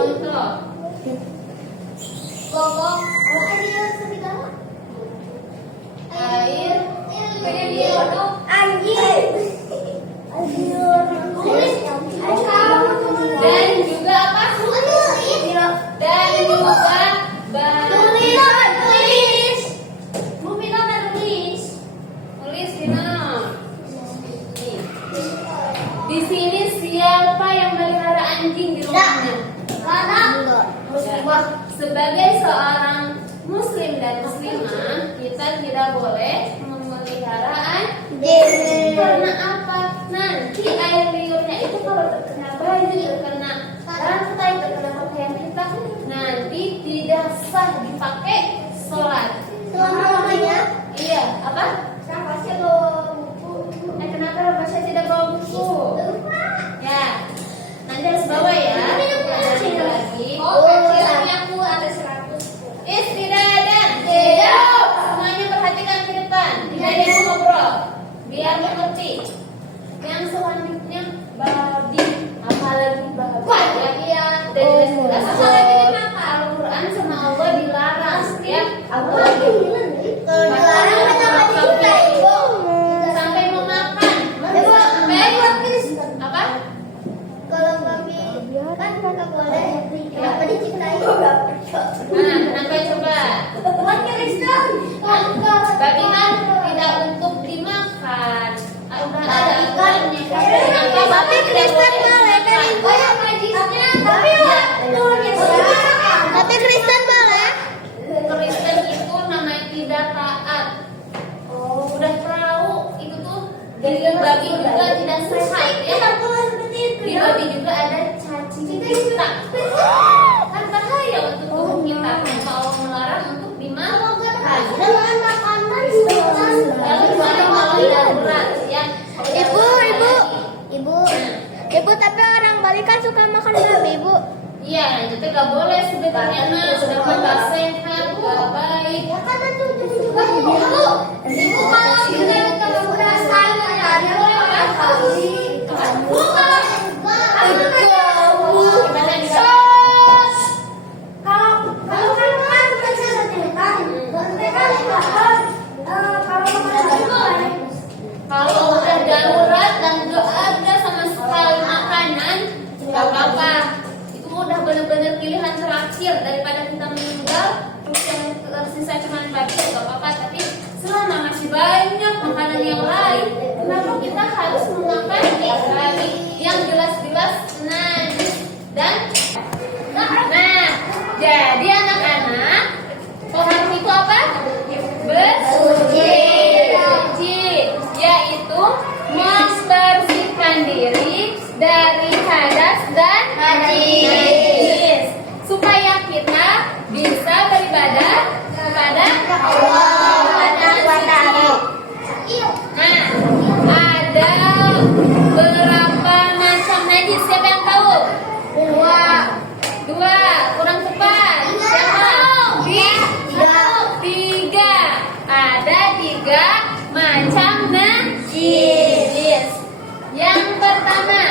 contoh. Air dan juga apa? Dan juga tulis di sini siapa yang melihara anjing di rumahnya? Sebagai seorang muslim dan muslimah, kita tidak boleh memelihara anjing. Karena apa? Nanti air liurnya itu kalau terkena baju, terkena lantai, terkena pakaian kita, nanti tidak sah dipakai sholat. Selama-lamanya? Iya, apa? Saya bawa buku. Kenapa Basya tidak bawa buku? Ya, nanti harus bawa ya. Nanti lagi. Kaki aku ada 100. Istirahat. Tidak. Semuanya perhatikan ke depan. Tidak ada yang ngobrol. Biar mengerti. Yang selanjutnya babi. Apalagi babi. Iya. Dan jelas-jelas apalagi Al-Quran sama Allah dilarang. Ya. Apalagi Kalau dilarang kenapa disukai? sampai mau makan. Apa? Kalau babi kan nggak boleh. Kenapa dicintai? Nah, kenapa coba? Buat Kristen. Babi kan tidak untuk dimakan. Udah ada aturannya. Tapi Kristen boleh kan ibu? Tapi Kristen boleh. Kristen itu namanya tidak taat. Udah tahu itu tuh dari babi juga tidak sehat ya. Di babi juga ada cacing kita. Kan bahaya untuk tubuh kita. Kalau melarang untuk dimakan. Dengan makanan Lalu gimana kalau darurat ya? Ibu, tapi orang Bali kan suka makan babi, Ibu. Iya, itu nggak boleh sebenarnya mah, sudah nggak sehat, nggak baik. Ya kan itu juga Ibu. Ibu kalau kita udah sayang ada orang babi. Gimana nih? Kalau kan bukan saya cerita. Mereka kalau makan babi. Kalau udah darurat dan nggak ada sama sekali makanan, nggak apa-apa. Itu udah benar-benar pilihan terakhir daripada kita meninggal terus yang tersisa cuma babi, nggak apa-apa. Tapi selama masih banyak makanan yang lain, kenapa kita harus memakan babi yang jelas-jelas najis dan jadi anak-anak, tohar itu apa? Bersuci, yaitu membersihkan diri dari hadas dan najis, supaya kita bisa beribadah kepada Allah. Nah, ada berapa macam najis? Siapa yang tahu? Dua, kurang tepat. Tiga. Ada 3 macam najis. Yang pertama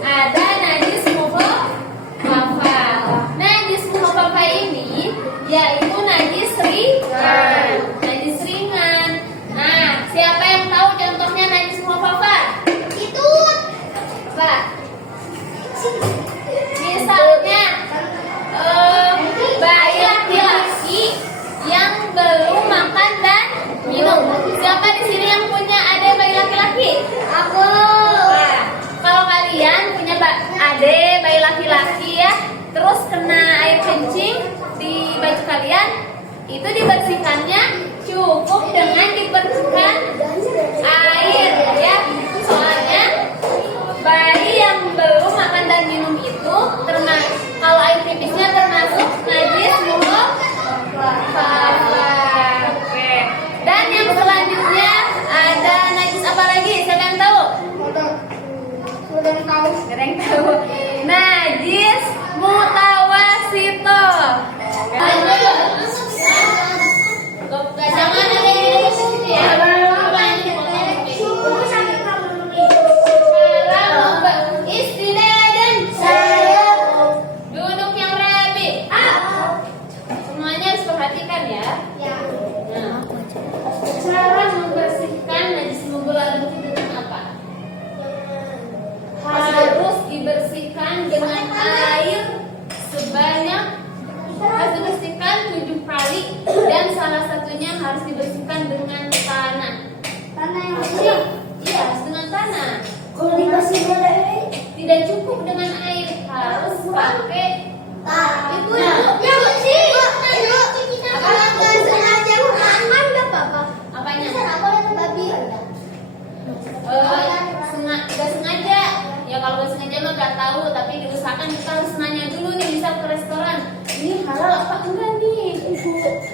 ada najis mukhafafah. Najis mukhafafah ini yaitu najis ringan. Najis ringan. Nah, siapa yang tahu contohnya najis mukhafafah? Itu Pak. Misalnya bayi laki-laki yang belum makan dan minum. Siapa di sini yang punya adik bayi laki-laki? aku. Nah, kalau kalian punya adik bayi laki-laki ya, terus kena air kencing di baju kalian, itu dibersihkannya cukup dengan dibersihkan air ya. Soalnya bayi yang belum makan dan minum itu termasuk, kalau air pipisnya termasuk najis mukhafafah. Oke. Dan yang selanjutnya ada najis apa lagi? Siapa yang tahu? Gak tahu. Najis mutawasito. Jangan ada yang di sini ya. Apa yang dipotong? Istilah dan Tidak cukup dengan air, harus pakai Ibu, yang bersih. Kalau nggak sengaja makan nggak apa-apa. apanya? Aku lihat babi ada. Nggak sengaja. Ya kalau nggak sengaja mah nggak tahu, tapi diusahakan kita harus nanya dulu nih, bisa ke restoran. Ini halal apa enggak nih, Ibu?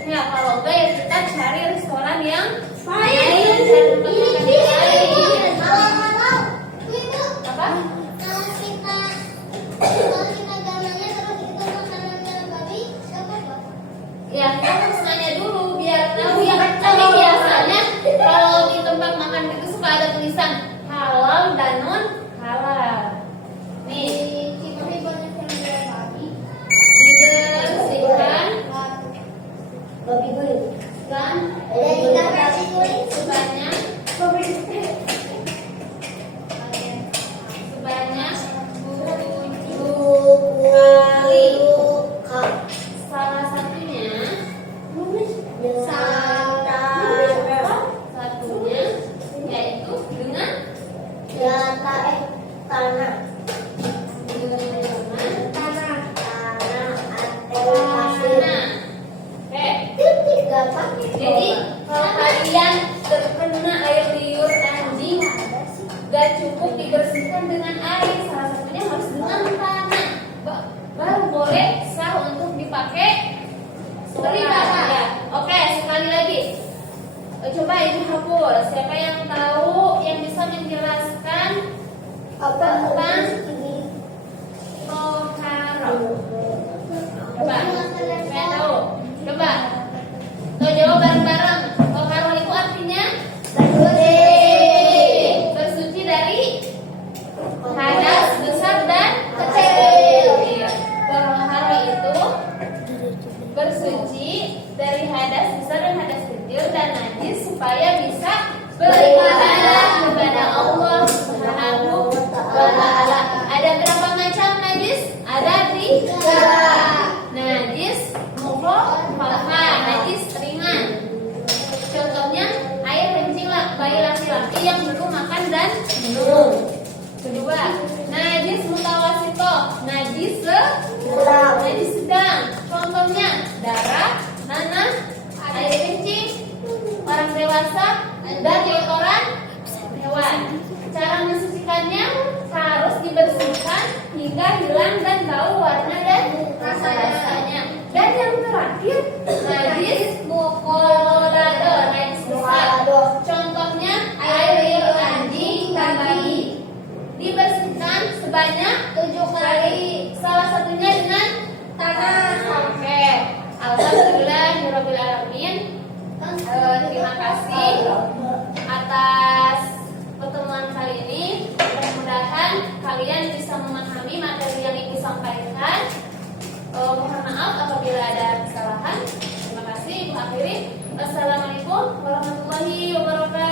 Ya kalau enggak ya kita cari restoran yang Baik. cari tempat makan yang baik. Kalau itu Apa? kalau kita gambarnya terus kita makanannya babi, nggak apa-apa. Ya kita harus nanya dulu biar tahu ya. Tapi biasanya kalau di tempat makan itu suka ada tulisan halal dan non halal. Nih, Tapi banyak yang jual babi. dibersihkan Babi guling. kan Dari babi guling. sebanyak salah satunya yaitu dengan tanah. Jadi kalau kalian terkena air liur anjing, gak cukup dibersihkan dengan air, salah satunya harus dengan tanah. Baru boleh sah untuk dipakai sholat. Ya. Oke, sekali lagi. Coba Ibu Haful, siapa yang tahu yang bisa menjelaskan tentang toharo? Coba, saya tahu. Coba, tuh jawab bareng-bareng. Toharo itu artinya bersuci dari hadas besar dan Kecil. Iya. Toharo itu bersuci dari hadas besar dan hadas kecil dan najis supaya bisa beribadah kepada Allah Subhanahu wa Ta'ala. Ada berapa macam najis? Ada 3. Najis mukhaffafah, najis ringan. Contohnya air kencing bayi laki-laki yang belum makan dan minum. Kedua, najis mutawasitoh, najis sedang. Contohnya darah, nanah, air kencing, orang dewasa, dan kotoran hewan. Cara mensucikannya harus dibersihkan hingga hilang dan bau, warna dan rasa-rasanya. Dan yang terakhir, najis mukholado, najis besar. Contohnya air liur anjing dan bayi. Dibersihkan sebanyak 7 kali. Salah satunya dengan tangan. Oke. Alhamdulillahirobbilalamin. Terima kasih atas pertemuan kali ini. Mudah-mudahan kalian bisa memahami materi yang Ibu sampaikan. Mohon maaf apabila ada kesalahan. Terima kasih. Ibu akhiri. Wassalamualaikum warahmatullahi wabarakatuh.